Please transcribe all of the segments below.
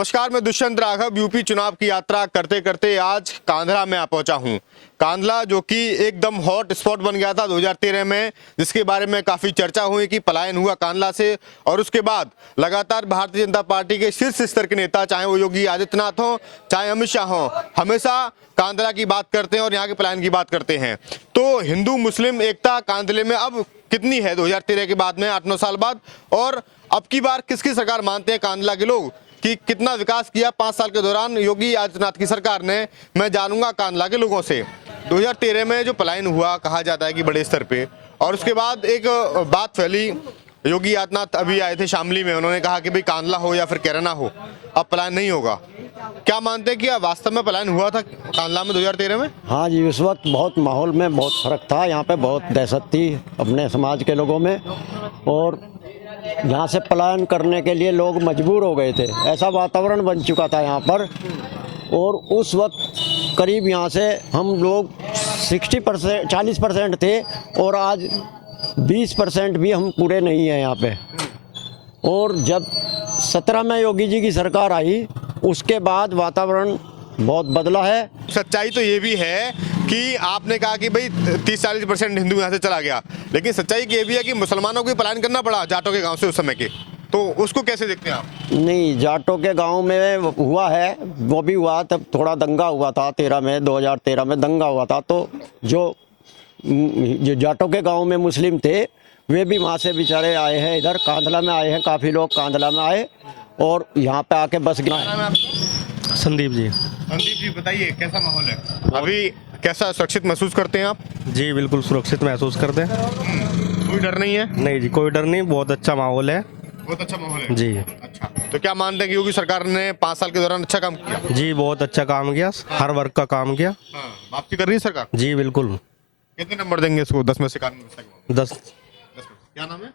नमस्कार, मैं दुष्यंत राघव यूपी चुनाव की यात्रा करते करते आज कांधला में आ पहुंचा हूं। कांधला जो कि एकदम हॉट स्पॉट बन गया था 2013 में, जिसके बारे में काफ़ी चर्चा हुई कि पलायन हुआ कांधला से। और उसके बाद लगातार भारतीय जनता पार्टी के शीर्ष स्तर के नेता, चाहे वो योगी आदित्यनाथ हों चाहे अमित शाह हों, हमेशा कांधला की बात करते हैं और यहाँ के पलायन की बात करते हैं। तो हिंदू मुस्लिम एकता कांधले में अब कितनी है 2013 के बाद में, 8-9 साल बाद? और अब की बार किसकी सरकार मानते हैं कांधला के लोग कि कितना विकास किया 5 साल के दौरान योगी आदित्यनाथ की सरकार ने? मैं जानूंगा कांधला के लोगों से। 2013 में जो पलायन हुआ कहा जाता है कि बड़े स्तर पे, और उसके बाद एक बात फैली, योगी आदित्यनाथ अभी आए थे शामली में, उन्होंने कहा कि भाई कांधला हो या फिर कैराना हो, अब पलायन नहीं होगा। क्या मानते हैं कि वास्तव में पलायन हुआ था कांधला में 2013 में? हाँ जी, उस वक्त बहुत माहौल में बहुत फर्क था। यहाँ पे बहुत दहशत थी अपने समाज के लोगों में, और यहाँ से पलायन करने के लिए लोग मजबूर हो गए थे। ऐसा वातावरण बन चुका था यहाँ पर। और उस वक्त करीब यहाँ से हम लोग 60% 40% थे, और आज 20% भी हम पूरे नहीं हैं यहाँ पे। और जब 17 में योगी जी की सरकार आई, उसके बाद वातावरण बहुत बदला है। सच्चाई तो ये भी है कि आपने कहा कि भाई 30-40% हिंदू यहाँ से चला गया, लेकिन सच्चाई ये भी है कि मुसलमानों को पलायन करना पड़ा जाटों के गांव से उस समय के। तो उसको कैसे देखते हैं आप? नहीं, जाटों के गांव में हुआ है, वो भी हुआ, तब थोड़ा दंगा हुआ था 2013 में दंगा हुआ था। तो जो जाटों के गांव में मुस्लिम थे, वे भी वहाँ से बेचारे आए हैं, इधर कांधला में आए हैं। काफ़ी लोग कांधला में आए और यहाँ पे आके बस गए। संदीप जी। संदीप जी, बताइए कैसा माहौल है अभी? कैसा सुरक्षित महसूस करते हैं आप? जी बिल्कुल सुरक्षित महसूस करते हैं। कोई डर नहीं है? नहीं जी, कोई डर नहीं, बहुत अच्छा माहौल है। बहुत अच्छा माहौल है जी। अच्छा, तो क्या मानते हैं कि योगी सरकार ने 5 साल के दौरान अच्छा काम किया? जी बहुत अच्छा काम किया, हर वर्ग का काम किया। वापसी कर रही है सरकार? जी बिल्कुल। कितने नंबर देंगे इसको 10 में से? 10। क्या नाम है?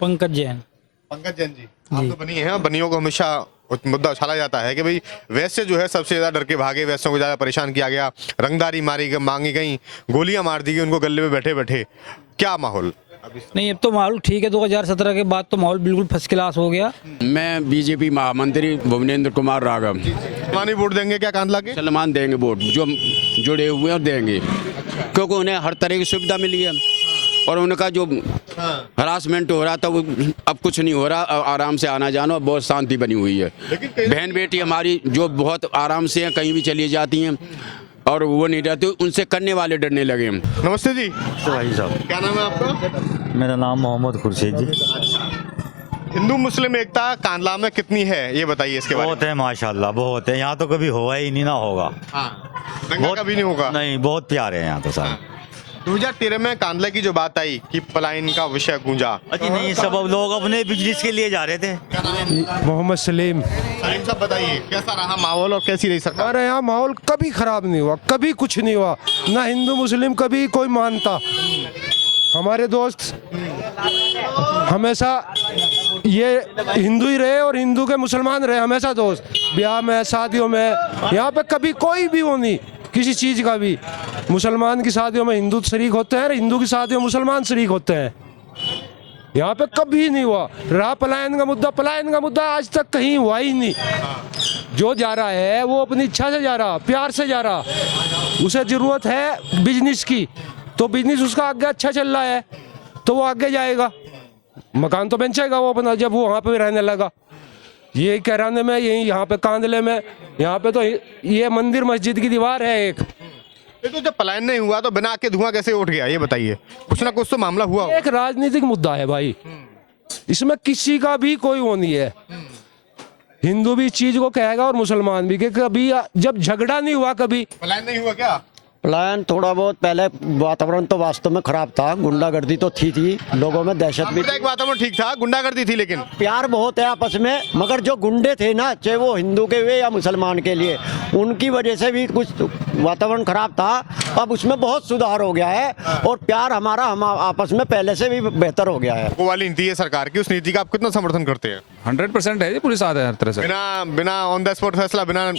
पंकज जैन। पंकज जैन जी, आप तो बनी हैं, बनियों को हमेशा मुद्दा उछाला जाता है कि भाई वैसे जो है सबसे ज्यादा डर के भागे, वैसों को ज्यादा परेशान किया गया, रंगदारी मांगी गई, गोलियां मार दी गई उनको गले में बैठे बैठे। क्या माहौल? नहीं, अब तो माहौल ठीक है। 2017 के बाद तो माहौल बिल्कुल फर्स्ट क्लास हो गया। मैं बीजेपी महामंत्री भुवनेंद्र कुमार राघव। मुसलमान वोट देंगे क्या कांधला के? मुसलमान देंगे वोट, जो जुड़े हुए हैं देंगे, क्योंकि उन्हें हर तरह की सुविधा मिली है। और उनका जो हरासमेंट हो रहा था वो अब कुछ नहीं हो रहा, आराम से आना जाना, बहुत शांति बनी हुई है। बहन बेटी हमारी जो बहुत आराम से हैं, कहीं भी चली जाती हैं और वो नहीं रहते, उनसे करने वाले डरने लगे। नमस्ते जी। भाई साहब, क्या नाम है आपका? मेरा नाम मोहम्मद खुर्शीद जी। हिंदू मुस्लिम एकता कांधला में कितनी है ये बताइए इसके बारे में। बहुत है माशाल्लाह, बहुत है। यहाँ तो कभी हुआ ही नहीं, ना होगा। दंगा कभी नहीं होगा? नहीं, बहुत प्यारे हैं यहाँ तो साहब। 2013 में कांधला की जो बात आई कि पलायन का विषय गूंजा। अजी नहीं, सब लोग अपने बिजनेस के लिए जा रहे थे। मोहम्मद सलीम। सलीम साहब बताइए कैसा रहा माहौल और कैसी रही सरकार? हमारे यहाँ माहौल कभी खराब नहीं हुआ, कभी कुछ नहीं हुआ, ना हिंदू मुस्लिम कभी कोई मानता। हमारे दोस्त हमेशा ये हिंदू ही रहे और हिंदू के मुसलमान रहे, हमेशा दोस्त। ब्याह में, शादियों में, यहाँ पे कभी कोई भी वो नहीं किसी चीज़ का भी। मुसलमान की शादियों में हिंदू शरीक होते हैं, हिंदू की शादियों में मुसलमान शरीक होते हैं। यहाँ पे कभी नहीं हुआ। रहा पलायन का मुद्दा आज तक कहीं हुआ ही नहीं। जो जा रहा है वो अपनी इच्छा से जा रहा, प्यार से जा रहा। उसे ज़रूरत है बिजनेस की, तो बिजनेस उसका आगे अच्छा चल रहा है तो वो आगे जाएगा। मकान तो बेचेगा वो अपना, जब वो वहाँ पे रहने लगा। ये कैराने में, यही यहाँ पे कांधले में, यहाँ पे तो ये मंदिर मस्जिद की दीवार है एक। तो जब पलायन नहीं हुआ तो बिना आग के धुआं कैसे उठ गया ये बताइए? कुछ ना कुछ तो मामला हुआ होगा। एक राजनीतिक मुद्दा है भाई, इसमें किसी का भी कोई वो नहीं है। हिंदू भी इस चीज को कहेगा और मुसलमान भी, कि कभी जब झगड़ा नहीं हुआ कभी पलायन नहीं हुआ क्या? पलायन थोड़ा बहुत पहले वातावरण तो वास्तव में खराब था, गुंडागर्दी तो थी, लोगों में दहशत भी थी। वातावरण ठीक था, गुंडागर्दी थी, लेकिन प्यार बहुत है आपस में। मगर जो गुंडे थे ना, चाहे वो हिंदू के हुए या मुसलमान के लिए, उनकी वजह से भी कुछ वातावरण खराब था। अब उसमें बहुत सुधार हो गया है और प्यार हमारा हम आपस में पहले से भी बेहतर हो गया है। वो वाली नीति है सरकार की, उस नीति का आप कितना समर्थन करते हैं? 100% है जी, पूरी साथ है हर तरह से। बिना ऑन द स्पॉट फैसला, बिना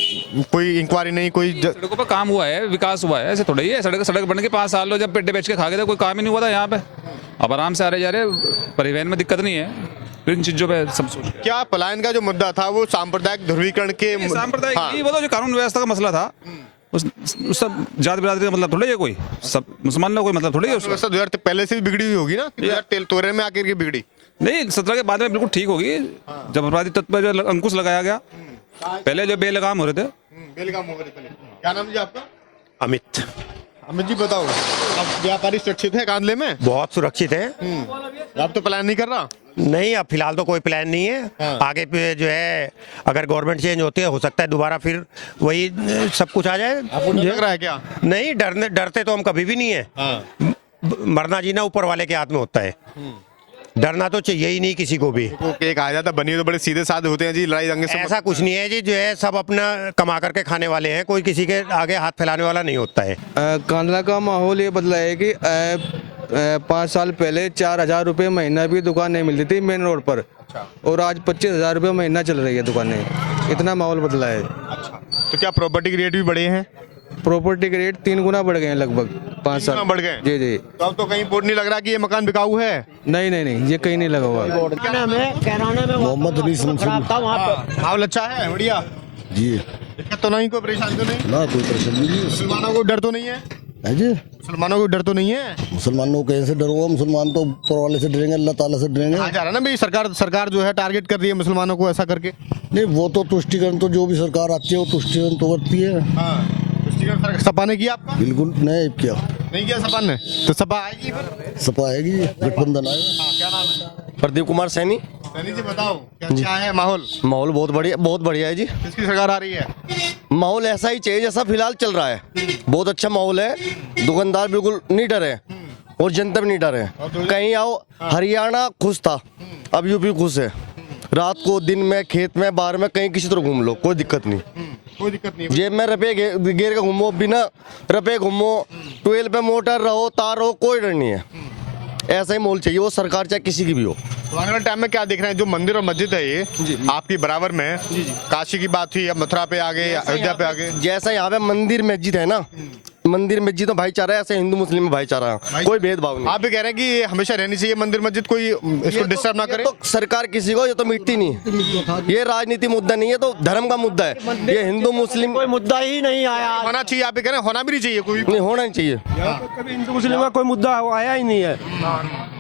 कोई इंक्वायरी नहीं, कोई सड़कों पर काम हुआ है, विकास हुआ है, ऐसे थोड़ा ही है। सड़क बन के 5 साल जब पेटे बेच के खा गए थे, कोई काम ही नहीं हुआ था यहाँ पे। अब आराम से आ रहे जा रहे, परिवहन में दिक्कत नहीं है। तो इन चीजों पे सब सोच रहे क्या पलायन का जो मुद्दा था वो सांप्रदायिक ध्रुवीकरण के हैं। सांप्रदायिक हाँ। नहीं, वो तो जो कानून व्यवस्था का मसला था उस सब जात बिरादरी का मतलब थोड़ा है, कोई सब मुसलमान का कोई मतलब थोड़ी है उसका। व्यवस्था 2000 पहले से भी बिगड़ी हुई होगी ना, 2013 में आकर के बिगड़ी। नहीं, 17 के बाद में बिल्कुल ठीक होगी, जब अपराधी तत्व पर जो अंकुश लगाया गया। पहले जो बेलगाम हो रहे थे। बेलगाम हो गए पहले। क्या नाम जी आपका? अमित। अमित जी बताओ, अब व्यापारी सुरक्षित है कांदले में? बहुत सुरक्षित है। आप तो पलायन नहीं कर रहा? नहीं, अब फिलहाल तो कोई प्लान नहीं है। हाँ। आगे पे जो है अगर गवर्नमेंट चेंज होती है, हो सकता है दोबारा फिर वही सब कुछ आ जाए। आपको डर लग रहा है क्या? नहीं, डरते तो हम कभी भी नहीं है। हाँ। मरना जीना ऊपर वाले के हाथ में होता है। डरना तो चाहिए ही नहीं किसी को भी। तो एक आ जाता बनी तो बड़े सीधे साधे होते हैं जी, लड़ाई दंगे से ऐसा कुछ नहीं है जी, जो है सब अपना कमा करके खाने वाले हैं, कोई किसी के आगे हाथ फैलाने वाला नहीं होता है। कांधला का माहौल ये बदला है कि 5 साल पहले 4000 रुपये महीना भी दुकान नहीं मिलती थी मेन रोड पर, और आज 25,000 रुपये महीना चल रही है दुकानें। इतना माहौल बदला है। अच्छा, तो क्या प्रॉपर्टी के रेट भी बढ़े हैं? प्रॉपर्टी के रेट 3 गुना बढ़ गए हैं लगभग 5 साल। बढ़ गए? जी जी। तो अब तो कहीं बोर्ड नहीं लग रहा कि ये मकान बिकाऊ है। नहीं नहीं नहीं, ये कहीं नहीं लगा हुआ। मोहम्मद था वहाँ पे। माहौल अच्छा है, बढ़िया जी दिक्कत तो नहीं, कोई परेशानी तो नहीं? ना कोई परेशानी नहीं मुसलमानों को डर तो नहीं है? है जी। मुसलमानों को डर तो नहीं है? मुसलमानों को कैसे डर होगा? मुसलमान तो ऊपर वाले से डरेंगे, अल्लाह ताला से डरेंगे। कहा जा रहा है ना भाई, सरकार जो है टारगेट कर रही है मुसलमानों को ऐसा करके। नहीं, वो तो तुष्टिकरण तो जो भी सरकार आती है वो तुष्टिकरण तो करती है। हाँ, सपा ने किया आपका? बिल्कुल नहीं किया। नहीं किया सपा ने, तो सपा आएगी फिर? सपा आएगी, गठबंधन आएगा। हाँ, क्या नाम है? प्रदीप कुमार सैनी। सैनी जी बताओ, क्या है माहौल? माहौल बहुत बढ़िया है जी। किसकी सरकार आ रही है? माहौल ऐसा ही चाहिए जैसा फिलहाल चल रहा है। बहुत अच्छा माहौल है, दुकानदार बिल्कुल नहीं डरे और जनता भी नहीं डरे। कहीं आओ, हरियाणा खुश था, अब यूपी खुश है। रात को, दिन में, खेत में, बाहर में, कहीं किसी तरह घूम लो, कोई दिक्कत नहीं। कोई दिक्कत नहीं। जेब में रुपये गेर के घूमो, बिना रुपये घूमो, ट्वेल पे मोटर रहो, तार रहो, कोई डर नहीं है। ऐसा ही माहौल चाहिए, वो सरकार चाहे किसी की भी हो। तो आने वाले टाइम में क्या देख रहे हैं, जो मंदिर और मस्जिद है ये आपकी बराबर में, काशी की बात हुई, अब मथुरा पे आ गए, अयोध्या पे आ गए। जैसा यहाँ पे मंदिर मस्जिद है ना, मंदिर मस्जिद में भाईचारा है, ऐसे हिंदू मुस्लिम में भाईचारा है, कोई भेदभाव नहीं। आप भी कह रहे हैं कि ये हमेशा रहनी चाहिए मंदिर मस्जिद, कोई इसको डिस्टर्ब ना करे। तो सरकार किसी को, ये तो मिटती नहीं। ये राजनीति मुद्दा नहीं है, तो धर्म का मुद्दा है। ये हिंदू मुस्लिम कोई मुद्दा ही नहीं आया। होना चाहिए, आप भी कह रहे हैं होना भी नहीं चाहिए, कोई नहीं होना ही चाहिए। कभी हिंदू मुस्लिम का कोई मुद्दा आया ही नहीं है।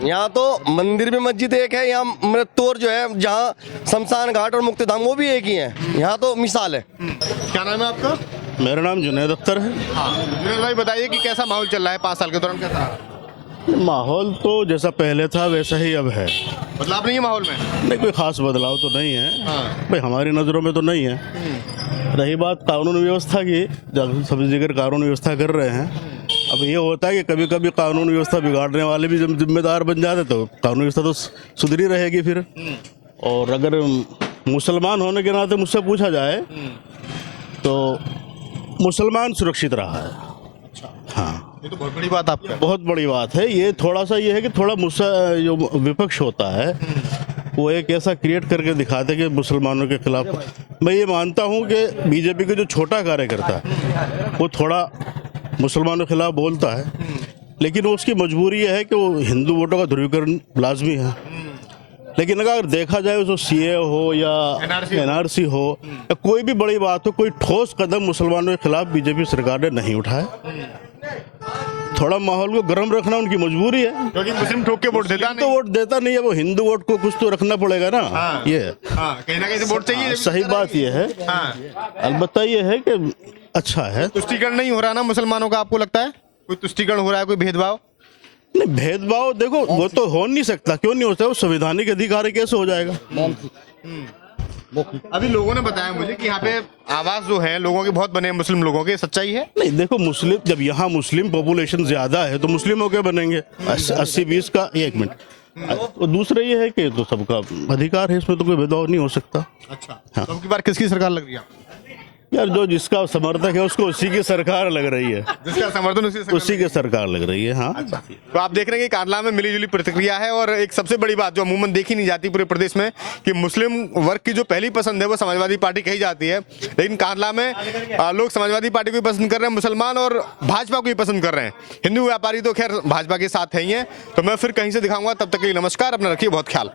यहाँ तो मंदिर में मस्जिद एक है, यहाँ मृत्यु जो है, जहाँ शमशान घाट और मुक्तिधाम वो भी एक ही है। यहाँ तो मिसाल है। क्या नाम है आपका? मेरा नाम जुनैद अख्तर है। जुनैद भाई बताइए कि कैसा माहौल चल रहा है 5 साल के दौरान, कैसा? माहौल तो जैसा पहले था वैसा ही अब है। बदलाव नहीं है माहौल में? नहीं, कोई खास बदलाव तो नहीं है। भाई हमारी नज़रों में तो नहीं है। रही बात कानून व्यवस्था की, जब सभी जगह कानून व्यवस्था कर रहे हैं, अब ये होता है कि कभी कभी कानून व्यवस्था बिगाड़ने वाले भी जब जिम्मेदार बन जाते तो कानून व्यवस्था तो सुधरी रहेगी फिर। और अगर मुसलमान होने के नाते मुझसे पूछा जाए तो मुसलमान सुरक्षित रहा है। हाँ, ये तो बहुत बड़ी बात आपका। बहुत बड़ी बात है। ये थोड़ा सा ये है कि थोड़ा जो विपक्ष होता है वो एक ऐसा क्रिएट करके दिखाते कि मुसलमानों के खिलाफ। मैं ये मानता हूँ कि बीजेपी के जो छोटा कार्यकर्ता है वो थोड़ा मुसलमानों के खिलाफ बोलता है, लेकिन वो उसकी मजबूरी ये है कि वो हिंदू वोटों का ध्रुवीकरण लाजमी है। लेकिन अगर देखा जाए तो सीए हो या एनआरसी हो या कोई भी बड़ी बात हो, कोई ठोस कदम मुसलमानों के खिलाफ बीजेपी सरकार ने नहीं उठाया। थोड़ा माहौल को गर्म रखना उनकी मजबूरी है, क्योंकि मुस्लिम ठोक के वोट देता तो वोट देता नहीं है, वो हिंदू वोट को कुछ तो रखना पड़ेगा ना। हाँ, ये कहीं ना कहीं से वोट चाहिए। सही बात ये है। अलबत्ता ये है कि अच्छा है। तुष्टिकरण नहीं हो रहा ना मुसलमानों का, आपको लगता है कोई तुष्टिकरण हो रहा है, कोई भेदभाव? नहीं, भेदभाव देखो वो तो हो नहीं सकता। क्यों नहीं होता? वो संवैधानिक अधिकार है, कैसे हो जाएगा? अभी लोगों ने बताया मुझे कि यहाँ पे आवास जो है लोगों के बहुत बने हैं, मुस्लिम लोगों के, सच्चाई है? नहीं, देखो मुस्लिम, जब यहाँ मुस्लिम पॉपुलेशन ज्यादा है तो मुस्लिमों के बनेंगे 80-20 का। 1 मिनट। और दूसरा ये है कि तो सबका अधिकार है, इसमें तो कोई भेदभाव नहीं हो सकता। अच्छा, तो अब की बार किसकी सरकार लग रही है? यार, जो जिसका समर्थक है उसको उसी की सरकार लग रही है, जिसका समर्थन उसी की सरकार लग रही है। हाँ। अच्छा। तो आप देख रहे हैं कि कांधला में मिली जुली प्रतिक्रिया है। और एक सबसे बड़ी बात जो अमूमन देखी नहीं जाती पूरे प्रदेश में, कि मुस्लिम वर्ग की जो पहली पसंद है वो समाजवादी पार्टी कही जाती है, लेकिन कांधला में लोग समाजवादी पार्टी को भी पसंद कर रहे हैं, मुसलमान और भाजपा को भी पसंद कर रहे हैं। हिंदू व्यापारी तो खैर भाजपा के साथ है ही हैं। तो मैं फिर कहीं से दिखाऊंगा, तब तक के लिए नमस्कार, अपना रखिए बहुत ख्याल।